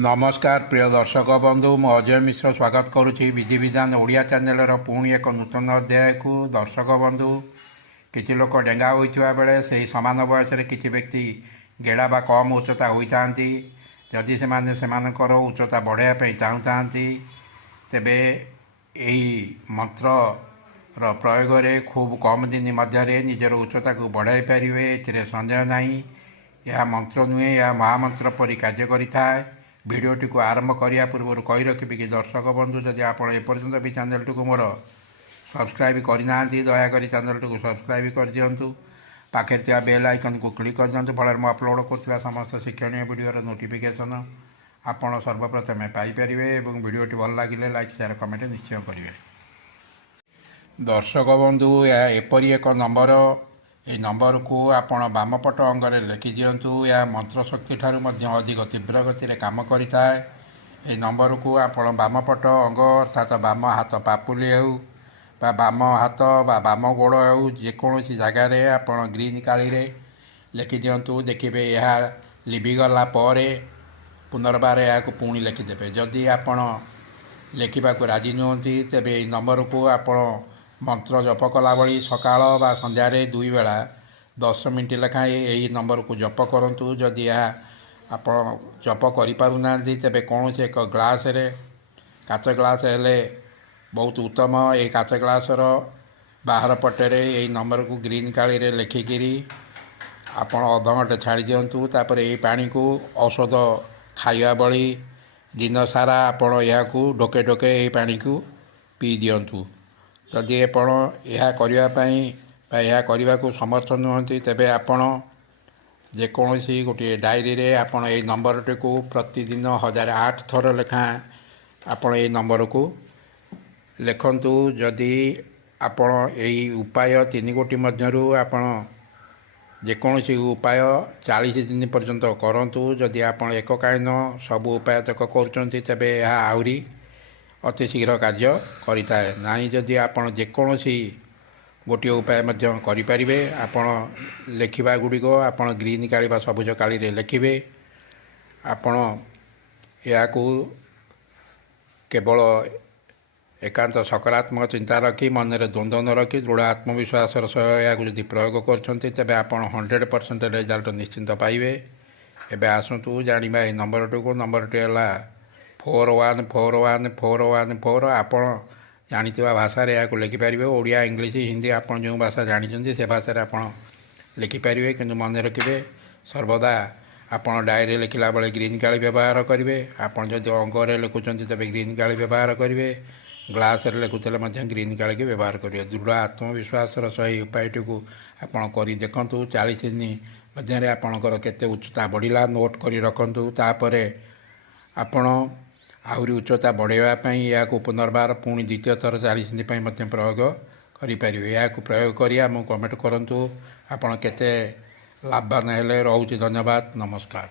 नमस्कार प्रिय दर्शक बंधु मु अजय मिश्र स्वागत करुच्ची विधि विधान ओडिया चैनल पुणी एक नूतन अध्याय को दर्शक बंधु किसी लोक डेंगा होता बेले से समान बयस किसी व्यक्ति गेड़ा बा कम उच्चता होता जदि से उच्चता बढ़ाई चाहता तेबे यही मंत्र प्रयोग में खूब कम दिन मध्य निजर उच्चता को बढ़ाई पारे ए सन्देह नहीं। यह मंत्र नुहे यह महामंत्र परि कार्य करें। भिडियोटी को आरंभ करने पूर्व कही रखी कि दर्शक बंधु जदि आप एपर्यंत भी चैनल टी मोर सब्सक्राइब करना दयाकोरी चैनल टी सब्सक्राइब कर दिंतु पाखे बेल आइकन को क्लिक कर दिंतु फल मैं अपलोड कर समस्त शिक्षणीय वीडियोर नोटिफिकेशन आपड़ सर्वप्रथमे पाइपर और भिडियोटी भल लगे लाइक शेयर कमेंट निश्चय करेंगे। दर्शक बंधु यह एपरी एक नंबर ये नंबर को आपण बामपट अंगरे लिखि दिंतु। यह मंत्र शक्ति ठारू अधिक तीव्र गति में काम करता है। ये नंबर को आपण बामपट अंग अर्थात बाम हाथ पापुली हो बाम हाथ बाम गोड़ हो जेकोसी जगार आपण ग्रीन काली लिखि दिंतु। देखिए यह लिभिगला पुनर्बार या पुणी लिखिदेवे। जदि आपण लिखा राजी नुहति तेबे नंबर को आपण मंत्र जप कला बड़ी सकाळ बा संध्यारे 2 बेला 10 मिनट लेखाएं यही नंबर को जप करूँ। जदि यह आप जप करें तेरे कौन से एक ग्लास रे काच ग्लास हेले बहुत उत्तम। ये काच ग्लासर बाहर पटे यही नंबर को ग्रीन काली रे लिखिकी आप अध घंटे छाड़ी दिंतु। तापर ये पानी को औषध खाइबा बड़ी दिन सारा आपण या ढोके ढोके ये पानी को पी दिंतु। जदि आपण यह करने को समर्थ नुहति तेबे आपण जेकोसी गोटे डायरी रे आपण ये नंबर टी को प्रतिदिन 1008 थर लेखा आपण ये नंबर को लिखंतु। जदि आपण यही उपाय 3 गोटी मध्यरु आपण जेकोसी उपाय 40 दिन पर्यंत करंतु। जदि आपण एककालीन सब उपाय तक करुचंती तेबे यह आहुरी अति शीघ्र कार्य करें ना। जदि आपण जेकोसी गोटे उपाय करें आपण लिखा गुड़िक आप ग्रीन काली सबुज काली लिखे आपण या केवल एकांत सकारात्मक चिंता रखी मन में द्वंद्व न रखी दृढ़ आत्मविश्वास सह या प्रयोग कर आप 100% रिजल्ट निश्चिंत पाइबे। एबे आसतु जानिबा ए नंबर टी है 414141 आप जानिथिबा भाषा रे या लिखिपारे। ओडिया इंग्लिश हिंदी आप जो भाषा जानी से भाषा आप लिखिपारे कि मन रखिए सर्वदा आप डायरी लिखला बेले ग्रीन काली व्यवहार करेंगे। आप जो अंगरे लिखुंट तेज ग्रीन काली व्यवहार करेंगे। ग्लास लिखुले ग्रीन काली की व्यवहार करेंगे। दृढ़ आत्मविश्वास सही उपायटी को आप देखु 40 दिन मध्य आपणकर केते उच्चता बढ़ला नोट कर रखु। तापर आपण आहरी उच्चता बढ़ावाई या पुनर्बार पुणी द्वितीय थर 40 दिन प्रयोग करें। या प्रयोग कर कमेंट करूँ आप केते लाभवान हेले। रोचे धन्यवाद नमस्कार।